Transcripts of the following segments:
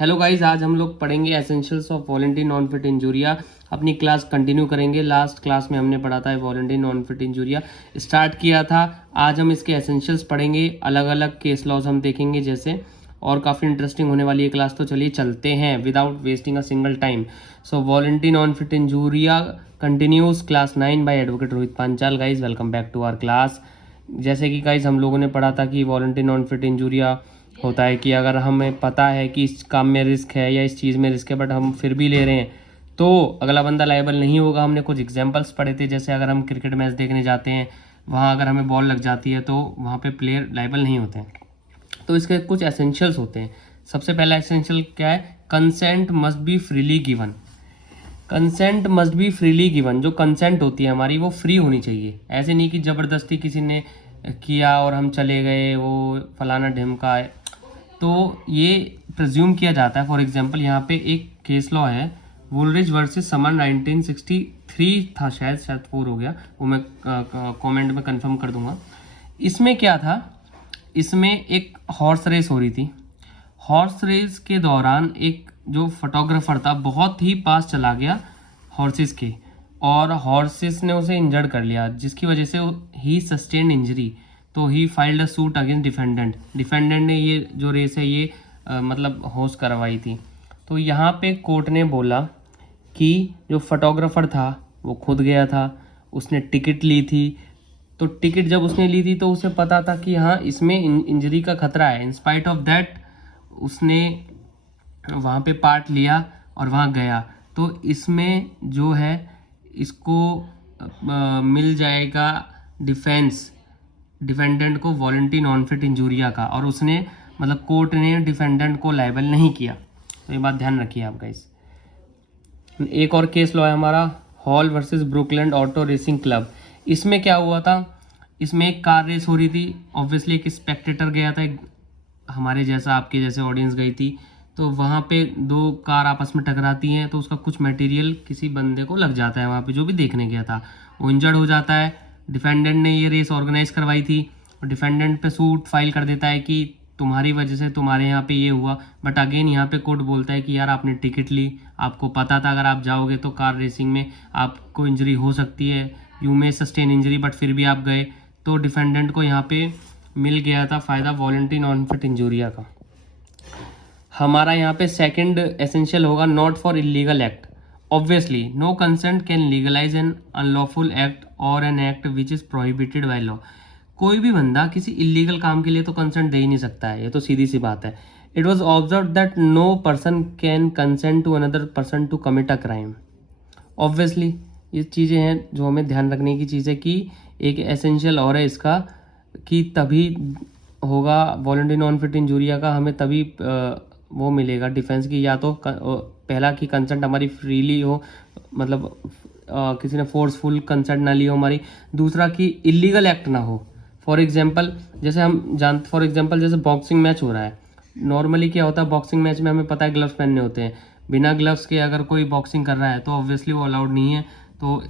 Hello guys, आज हम लोग पढ़ेंगे एसेंशियल्स ऑफ वॉलंटरी नॉन फिट इंजूरिया। अपनी क्लास कंटिन्यू करेंगे। लास्ट क्लास में हमने पढ़ा था वॉलंटरी नॉन फिट इंजूरिया स्टार्ट किया था। आज हम इसके एसेंशियल्स पढ़ेंगे, अलग अलग केस लॉज हम देखेंगे जैसे, और काफ़ी इंटरेस्टिंग होने वाली है क्लास। तो चलिए चलते हैं without wasting a single time. So वॉलंटरी नॉन फिट इंजूरिया continues class 9 by advocate Rohit Panchal. Guys welcome back to our class. जैसे कि गाइज हम लोगों ने पढ़ा था कि वॉलंटरी नॉन फिट इंजूरिया होता है कि अगर हमें पता है कि इस काम में रिस्क है या इस चीज़ में रिस्क है बट हम फिर भी ले रहे हैं तो अगला बंदा लायबल नहीं होगा। हमने कुछ एग्जांपल्स पढ़े थे, जैसे अगर हम क्रिकेट मैच देखने जाते हैं, वहाँ अगर हमें बॉल लग जाती है तो वहाँ पे प्लेयर लायबल नहीं होते हैं। तो इसके कुछ एसेंशियल्स होते हैं। सबसे पहला एसेंशियल क्या है? Consent must be freely given. Consent must be freely given. जो कंसेंट होती है हमारी वो फ्री होनी चाहिए। ऐसे नहीं कि ज़बरदस्ती किसी ने किया और हम चले गए, वो फलाना ढिमका है। तो ये प्रिज्यूम किया जाता है। फॉर एग्जांपल यहाँ पे एक केस लॉ है, वुलरिच वर्सेस समन 1963 था, शायद 4 हो गया, वो मैं कमेंट में कंफर्म कर दूंगा। इसमें क्या था? इसमें एक हॉर्स रेस हो रही थी। हॉर्स रेस के दौरान एक जो फोटोग्राफर था बहुत ही पास चला गया हॉर्सेस के, और हॉर्सेस ने उसे इंजर्ड कर लिया, जिसकी वजह से ही सस्टेन इंजरी। तो he filed a suit against defendant. Defendant ने ये जो रेस है ये मतलब होस्ट करवाई थी। तो यहाँ पे कोर्ट ने बोला कि जो फोटोग्राफर था वो खुद गया था, उसने टिकट ली थी। तो टिकट जब उसने ली थी तो उसे पता था कि हाँ इसमें इंजरी का खतरा है। इन स्पाइट ऑफ दैट उसने वहाँ पे पार्ट लिया और वहाँ गया। तो इसमें जो है इसको मिल जाएगा डिफेंडेंट को वॉलंटरी नॉन फिट इंजूरिया का, और उसने मतलब कोर्ट ने डिफेंडेंट को लायबल नहीं किया। तो ये बात ध्यान रखिए आप गाइस। एक और केस लॉ है हमारा, Hall versus Brookland auto racing club. इसमें क्या हुआ था? इसमें एक कार रेस हो रही थी। ऑब्वियसली एक स्पेक्टेटर गया था, हमारे जैसा आपके जैसे ऑडियंस गई थी। तो वहाँ पे दो कार आपस में टकराती हैं, तो उसका कुछ मटेरियल किसी बंदे को लग जाता है, वहाँ पे जो भी देखने गया था वो इंजर्ड हो जाता है। डिफेंडेंट ने ये रेस ऑर्गेनाइज करवाई थी और डिफेंडेंट पे सूट फाइल कर देता है कि तुम्हारी वजह से तुम्हारे यहाँ पे ये हुआ। बट अगेन यहाँ पे कोर्ट बोलता है कि यार आपने टिकट ली, आपको पता था अगर आप जाओगे तो कार रेसिंग में आपको इंजरी हो सकती है, you may sustain injury, but फिर भी आप गए। तो डिफेंडेंट को यहाँ पे मिल गया था फ़ायदा वॉलंटरी नॉन फिट इंजूरिया का। हमारा यहाँ पे सेकंड एसेंशियल होगा, not for illegal act. Obviously no consent can legalise an unlawful act और an act which is prohibited by law. कोई भी बंदा किसी इलीगल काम के लिए तो कंसेंट दे ही नहीं सकता है, ये तो सीधी सी बात है। It was observe that no person can consent to another person to commit a crime. Obviously ये चीज़ें हैं जो हमें ध्यान रखने की चीज़ है कि एक एसेंशियल और है इसका कि तभी होगा वॉलंटरी नॉन फिट इंजूरिया का, हमें तभी वो मिलेगा डिफेंस की, या तो पहला कि कंसेंट हमारी फ्रीली हो, मतलब किसी ने फोर्सफुल कंसेंट ना ली हो हमारी। दूसरा कि इलीगल एक्ट ना हो। फॉर एग्जांपल जैसे बॉक्सिंग मैच हो रहा है, नॉर्मली क्या होता है बॉक्सिंग मैच में हमें पता है ग्लव्स पहनने होते हैं। बिना ग्लव्स के अगर कोई बॉक्सिंग कर रहा है तो ऑब्वियसली वो अलाउड नहीं है। तो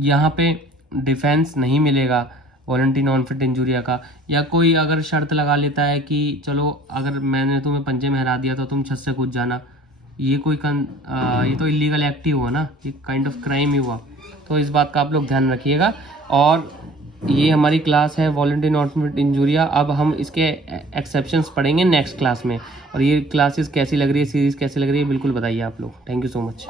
यहाँ पे डिफेंस नहीं मिलेगा वॉलंटरी नॉन फिट इंजूरिया का। या कोई अगर शर्त लगा लेता है कि चलो अगर मैंने तुम्हें पंजे में हरा दिया तो तुम छत से कूद जाना, ये ये तो इलीगल एक्ट ही हुआ ना, ये काइंड ऑफ क्राइम ही हुआ। तो इस बात का आप लोग ध्यान रखिएगा। और ये हमारी क्लास है वॉलंटरी नॉन फिट इंजूरिया। अब हम इसके एक्सेप्शंस पढ़ेंगे नेक्स्ट क्लास में। और ये क्लासेस कैसी लग रही है, सीरीज़ कैसी लग रही है, बिल्कुल बताइए आप लोग। Thank you so much.